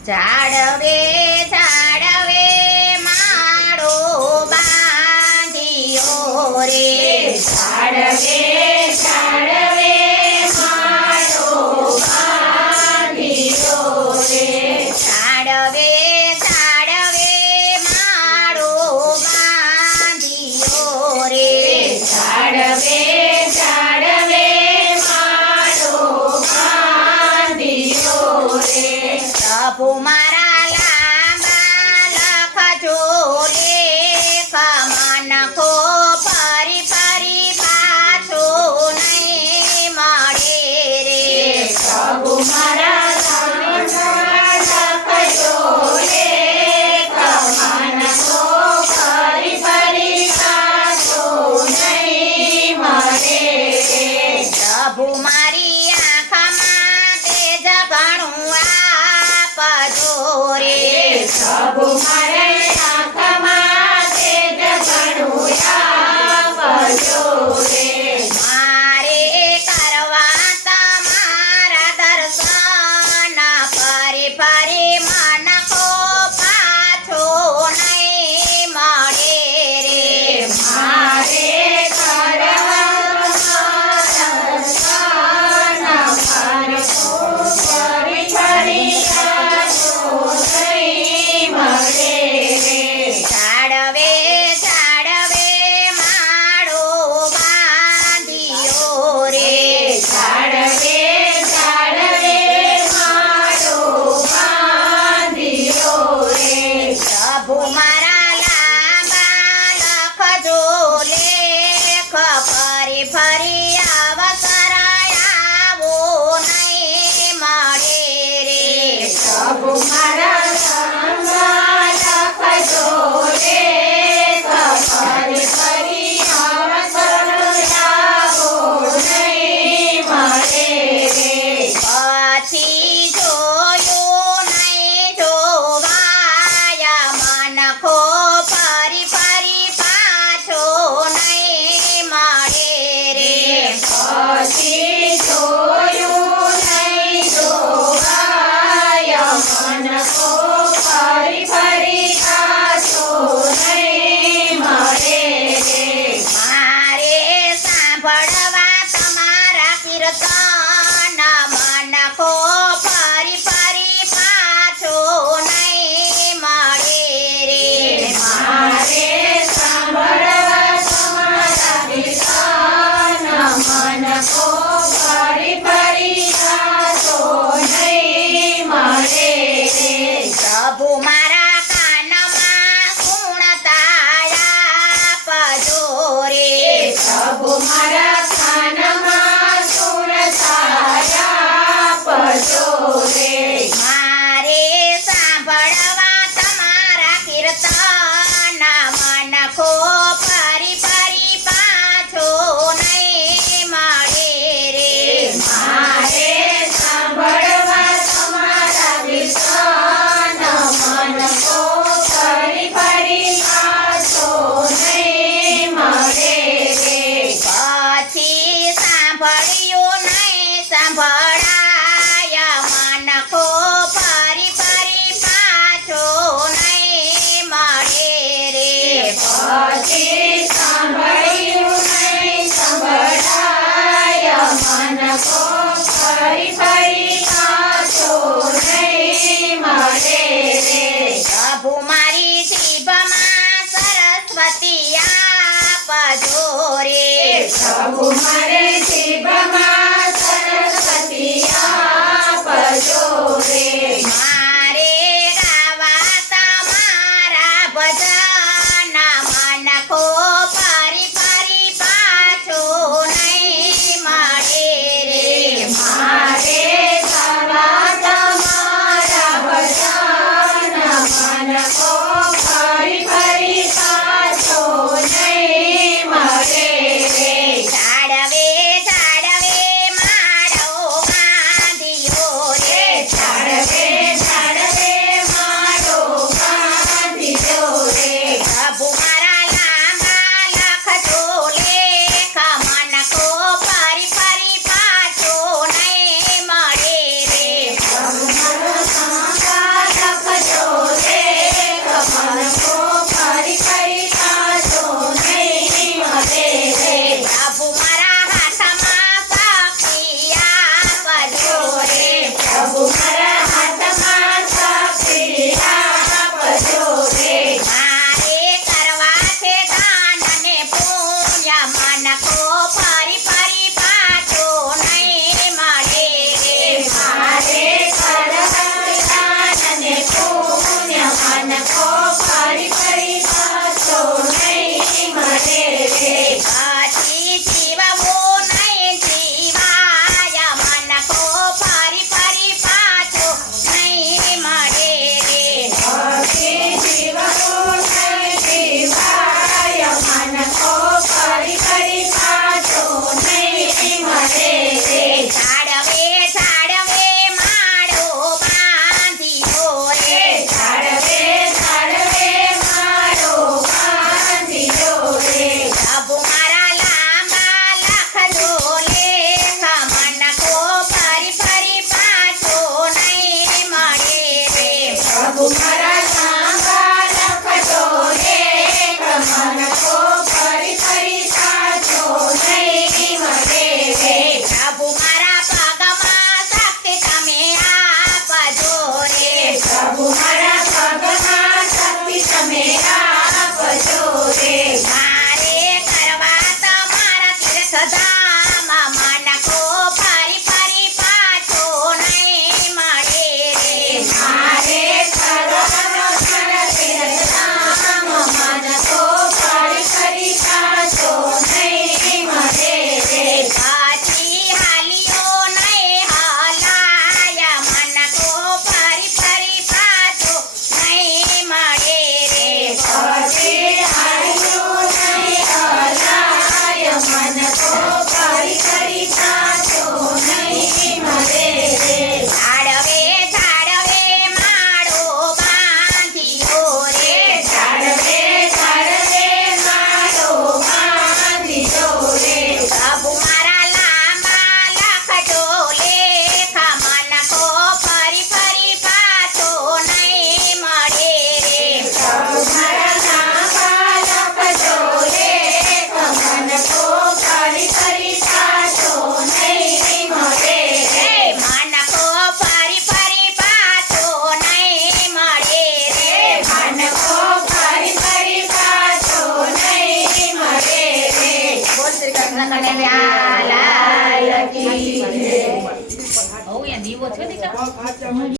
ઝાડવે ઝાડવે માળો બાંધ્યો રે ઝાડવે ઝાડવે માળો બાંધ્યો રે ઝાડવે ઝાડવે માળો બાંધ્યો રે ઝાડવે ઝાડવે માળો બાંધ્યો રે પ્રભુ મારા લાંબા લખજો લેખ મનખો ફરી ફરી પાછો નહીં મળે રે પ્રભુ મારા લાંબા લખજો લેખ મનખો ફરી ફરી પાછો નહીં મળે રે પ્રભુ મારી આંખમાં તેજ ઘણું આપજો રે પ્રભુ મારે આંખમાં તેજ ઘણું આપજો રે મારે કરવા તમારા દર્શન ફરી ફરી મનખો પાછો નહીં મળે રે મારે કરવા દર્શન મનખો ફરી ફરી પાછો નહીં મળે રે ઝાડવે ઝાડવે માળો બાંધ્યો રે ઝાડવે ઝાડવે માળો બાંધ્યો રે પ્રભુ મારા લાંબા લખજો લેખ ફરી ફરી અવસર આવો નહીં મળે રે પ્રભુ મારા લાંબા લખજો લેખ ફરી ફરી અવસર આવો નહીં મળે રે પછી જોયું નહીં જોવાય મનખો ફરી ફરી પાછો નહીં મળે રે પછી જોયું નહીં જોવાય મનખો ફરી ફરી પાછો નહીં મળે રે મારે સાંભળવા તમારા કીર્તન મનખો ફરી ફરી પાછો નહીં મળે રે મારે સાંભળવા તમારા કીર્તન મનખો ફરી ફરી પાછો નહીં મળે રે પ્રભુ મારા કાનમાં ગુણતા આપજો રે પ્રભુ મારા કાનમાં સુરતા આપજો રે મારે સાંભળવા તમારા કીર્તન મનખો ફરી ફરી પાછો નહીં મળે રે મારે સાંભળવા તમારા કીર્તન મનખો ફરી ફરી પાછો નહીં મળે રે પછી સાંભળ્યું નહીં સાંભળાય મનખો ફરી ફરી પાછો નહીં મળે રે પછી સાંભળ્યું નહીં સંભળાય મનખો ફરી ફરી પાછો નહીં મળે રે પ્રભુ મારી જીભમાં સરસ્વતી આપજો રે પ્રભુ મારે જીભમાં સરસ્વતી આપજો રે મારે ગાવા તમારા ભજન મનખો ફરી ફરી પાછો નહીં મળે રે મારે ગાવા તમારા ભજન મનખો ફરી ફરી પાછો નહીં મળે રે ઝાડવે પ્રભુ મારા લાંબા લખતો લેખ મનકો ફરી ફરી પાછો નહીં મળે રે. પ્રભુ મારા પગમાં શક્તિ તમે આપજો રે. પ્રભુ મારા પગમાં શક્તિ તમે આપજો રે. મારે કરવા તમારા તીર્થધામ મનકો ફરી ફરી પાછો નહીં મળે રે. મારે કરવાનો તીર્થધામ મનકો ફરી ફરી પાછો નહીં મળે રે. પછી હાલ્યો નહીં હલાય મનકો ફરી ફરી પાછો નહીં મળે રે. પછી હાલ્યું નહીં હલાય મનકો ફરી ફરી પાછો નહીં મળે રે. ઝાડવે ઝાડવે માળો બાંધ્યો રે. ઝાડવે ઝાડવે માળો બાંધ્યો રે. પ્રભુ મારા લાંબા લખજો લેખ મનકો ફરી ફરી પાછો નહીં મળે રે. પ્રભુ મારા લાંબા લખજો લેખ મનકો ફરી ફરી પાછો નહીં મળે રે. મનકો ફરી ફરી પાછો નહીં મળે રે. મનકો ફરી ફરી પાછો નહીં મળે રે. બોલ શ્રી કૃષ્ણ કનૈયા લાલ કી જય. કી જય. હઉ યા દીવો છે દીકરા.